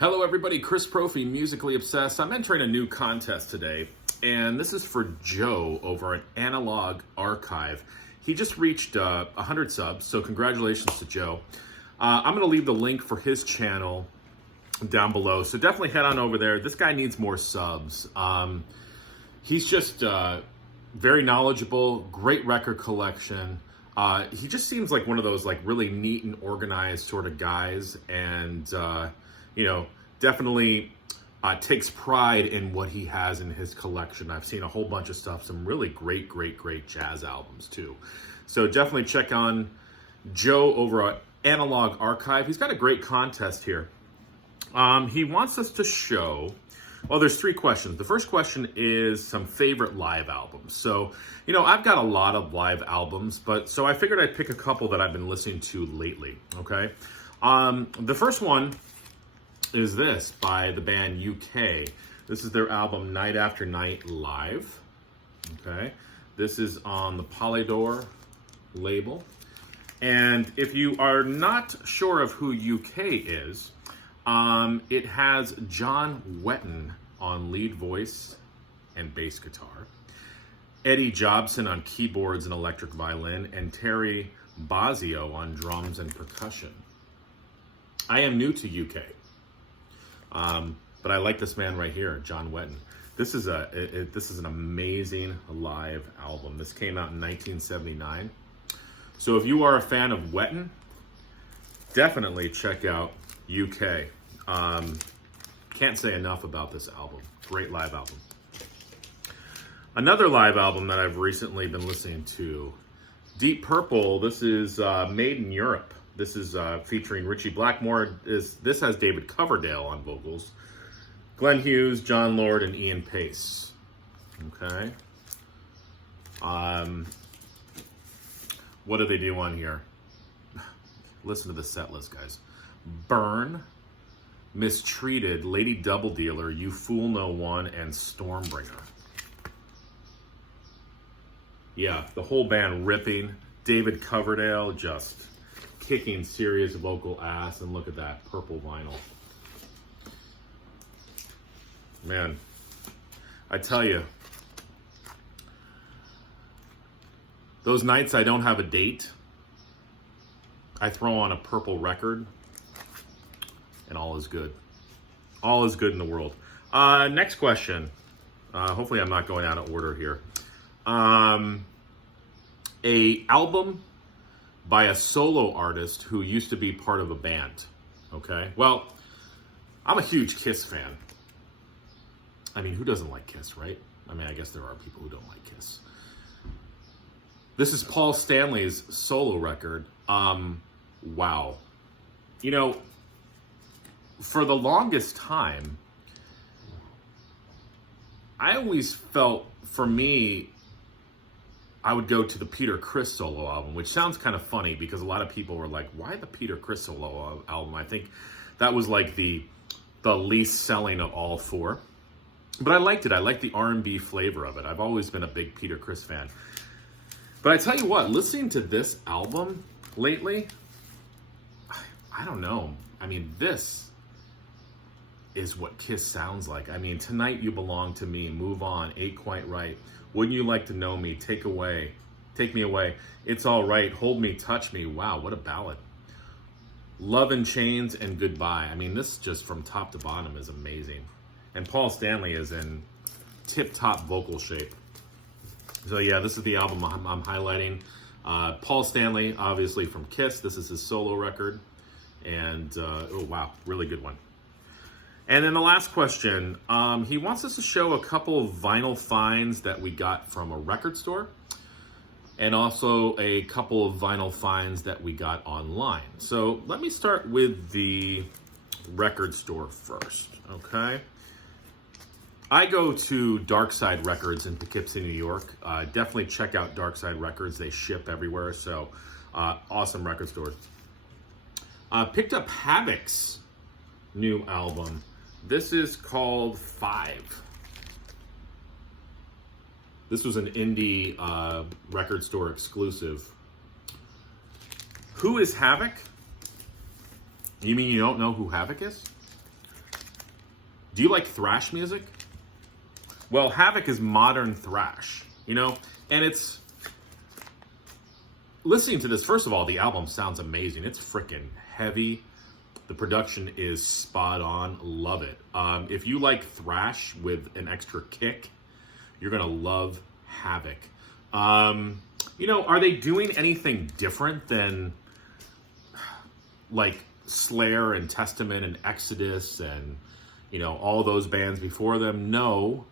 Hello everybody, Chris Profi, Musically Obsessed. I'm entering a new contest today, and this is for Joe over at Analog Archive. He just reached 100 subs, so congratulations to Joe. I'm going to leave the link for his channel down below, so definitely head on over there. This guy needs more subs. He's just very knowledgeable, great record collection. He just seems like one of those like really neat and organized sort of guys, and definitely takes pride in what he has in his collection. I've seen a whole bunch of stuff, some really great jazz albums too. So definitely check on Joe over at Analog Archive. He's got a great contest here. He wants us to show, well, there's 3 questions. The first question is some favorite live albums. So, I've got a lot of live albums, so I figured I'd pick a couple that I've been listening to lately, okay? The first one is this by the band UK. This is their album Night After Night Live, okay? This is on the Polydor label. And if you are not sure of who UK is, it has John Wetton on lead voice and bass guitar, Eddie Jobson on keyboards and electric violin, and Terry Bozzio on drums and percussion. I am new to UK, but I like this man right here, John Wetton. This is an amazing live album. This came out in 1979. So if you are a fan of Wetton, definitely check out UK. Can't say enough about this album. Great live album. Another live album that I've recently been listening to, Deep Purple. This is Made in Europe. This is featuring Richie Blackmore. This has David Coverdale on vocals, Glenn Hughes, John Lord, and Ian Pace. Okay. What do they do on here? Listen to the set list, guys. Burn, Mistreated, Lady Double Dealer, You Fool No One, and Stormbringer. Yeah, the whole band ripping. David Coverdale just kicking serious vocal ass, and look at that purple vinyl. Man, I tell you, those nights I don't have a date, I throw on a purple record, and all is good. All is good in the world. Next question. Hopefully I'm not going out of order here. A album by a solo artist who used to be part of a band. Okay? Well, I'm a huge Kiss fan. I mean, who doesn't like Kiss, right? I mean, I guess there are people who don't like Kiss. This is Paul Stanley's solo record. Wow. For the longest time, I always felt, for me, I would go to the Peter Criss solo album, which sounds kind of funny because a lot of people were like, why the Peter Criss solo album? I think that was like the least selling of all 4. But I liked it. I liked the R&B flavor of it. I've always been a big Peter Criss fan. But I tell you what, listening to this album lately, I don't know. I mean, this is what Kiss sounds like. I mean, Tonight You Belong to Me, Move On, Ain't Quite Right, Wouldn't You Like to Know Me, Take Me Away, It's All Right, Hold Me, Touch Me. Wow, what a ballad. Love in Chains and Goodbye. I mean, this just from top to bottom is amazing. And Paul Stanley is in tip-top vocal shape. So yeah, this is the album I'm highlighting. Paul Stanley, obviously from Kiss. This is his solo record. And, oh wow, really good one. And then the last question, he wants us to show a couple of vinyl finds that we got from a record store, and also a couple of vinyl finds that we got online. So let me start with the record store first, okay? I go to Dark Side Records in Poughkeepsie, New York. Definitely check out Dark Side Records. They ship everywhere, so awesome record store. Picked up Havoc's new album. This is called 5. This was an indie record store exclusive. Who is Havoc? You mean you don't know who Havoc is? Do you like thrash music? Well, Havoc is modern thrash, you know? And it's... Listening to this, first of all, the album sounds amazing. It's freaking heavy. The production is spot on. Love it. If you like thrash with an extra kick, you're going to love Havoc. You know, are they doing anything different than like Slayer and Testament and Exodus and, you know, all those bands before them? No.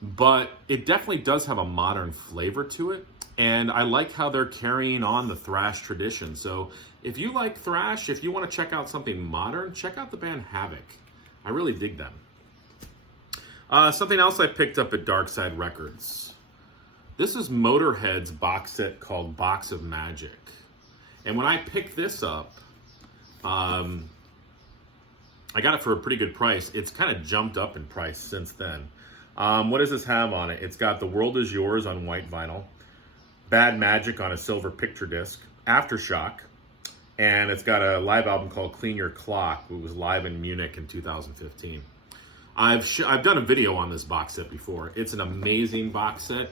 But it definitely does have a modern flavor to it. And I like how they're carrying on the thrash tradition. So if you like thrash, if you want to check out something modern, check out the band Havoc. I really dig them. Something else I picked up at Dark Side Records. This is Motorhead's box set called Box of Magic. And when I picked this up, I got it for a pretty good price. It's kind of jumped up in price since then. What does this have on it? It's got The World Is Yours on white vinyl, Bad Magic on a silver picture disc, Aftershock, and it's got a live album called Clean Your Clock. It was live in Munich in 2015. I've done a video on this box set before. It's an amazing box set.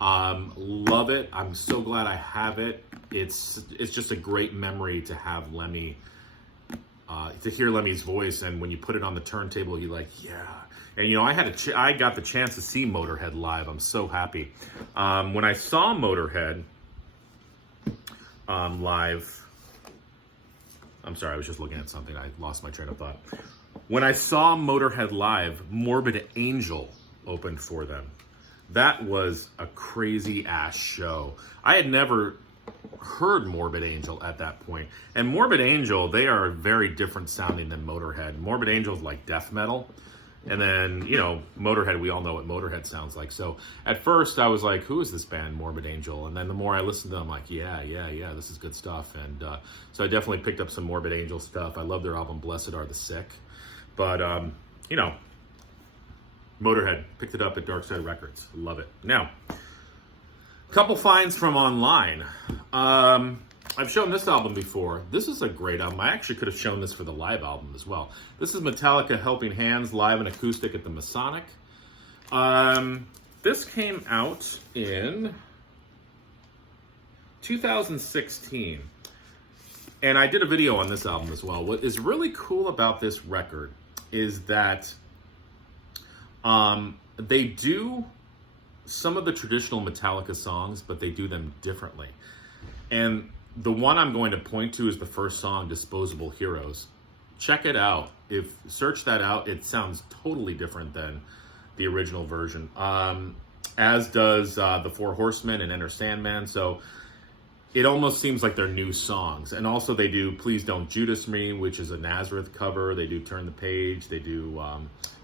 Love it. I'm so glad I have it. It's just a great memory to have Lemmy, to hear Lemmy's voice, and when you put it on the turntable, you're like, yeah. And you know, I got the chance to see Motorhead live. I'm so happy. When I saw Motorhead live, I'm sorry, I was just looking at something. I lost my train of thought. When I saw Motorhead live, Morbid Angel opened for them. That was a crazy ass show. I had never heard Morbid Angel at that point. And Morbid Angel, they are very different sounding than Motorhead. Morbid Angel's like death metal. And then, you know, Motorhead, we all know what Motorhead sounds like. So at first I was like, who is this band, Morbid Angel? And then the more I listened to them, I'm like, yeah, this is good stuff. And so I definitely picked up some Morbid Angel stuff. I love their album, Blessed Are the Sick. But, you know, Motorhead, picked it up at Dark Side Records. Love it. Now, a couple finds from online. I've shown this album before. This is a great album. I actually could have shown this for the live album as well. This is Metallica Helping Hands, live and acoustic at the Masonic. This came out in 2016. And I did a video on this album as well. What is really cool about this record is that they do some of the traditional Metallica songs, but they do them differently. And the one I'm going to point to is the first song, Disposable Heroes. Check it out. Search that out, it sounds totally different than the original version. As does The Four Horsemen and Enter Sandman. So it almost seems like they're new songs. And also they do Please Don't Judas Me, which is a Nazareth cover. They do Turn the Page. They do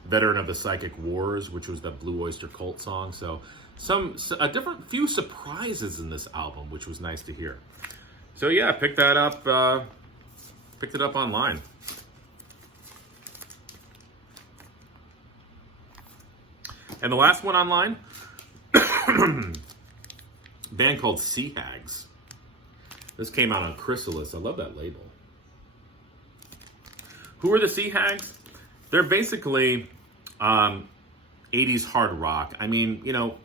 Veteran of the Psychic Wars, which was that Blue Oyster Cult song. So a different few surprises in this album, which was nice to hear. So yeah, picked that up, picked it up online. And the last one online, band called Sea Hags. This came out on Chrysalis. I love that label. Who are the Sea Hags? They're basically 80s hard rock. I mean, you know,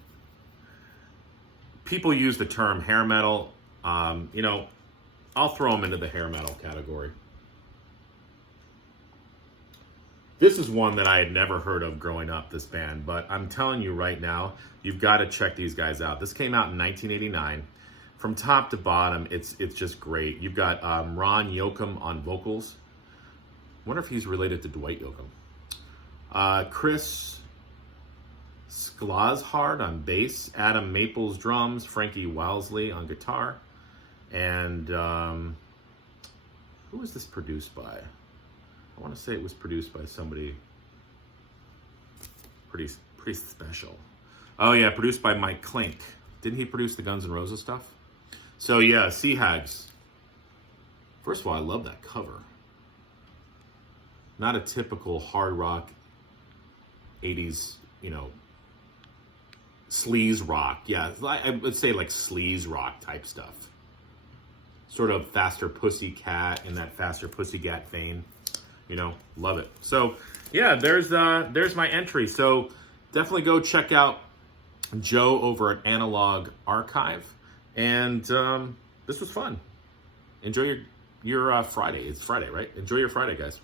people use the term hair metal. You know, I'll throw them into the hair metal category. This is one that I had never heard of growing up, this band, but I'm telling you right now, you've got to check these guys out. This came out in 1989. From top to bottom, it's just great. You've got Ron Yoakum on vocals. I wonder if he's related to Dwight Yoakam. Chris Sklazhard on bass, Adam Maples drums, Frankie Wellesley on guitar, and who was this produced by? I want to say it was produced by somebody pretty special. Oh yeah, produced by Mike Klink. Didn't he produce the Guns N' Roses stuff? So yeah, Sea Hags. First of all, I love that cover. Not a typical hard rock 80s, you know, sleaze rock. Yeah, I would say like sleaze rock type stuff. Sort of Faster Pussycat in that Faster Pussycat vein. Love it. So yeah, there's my entry. So definitely go check out Joe over at Analog Archive. And this was fun. Enjoy your Friday. It's Friday, right? Enjoy your Friday, guys.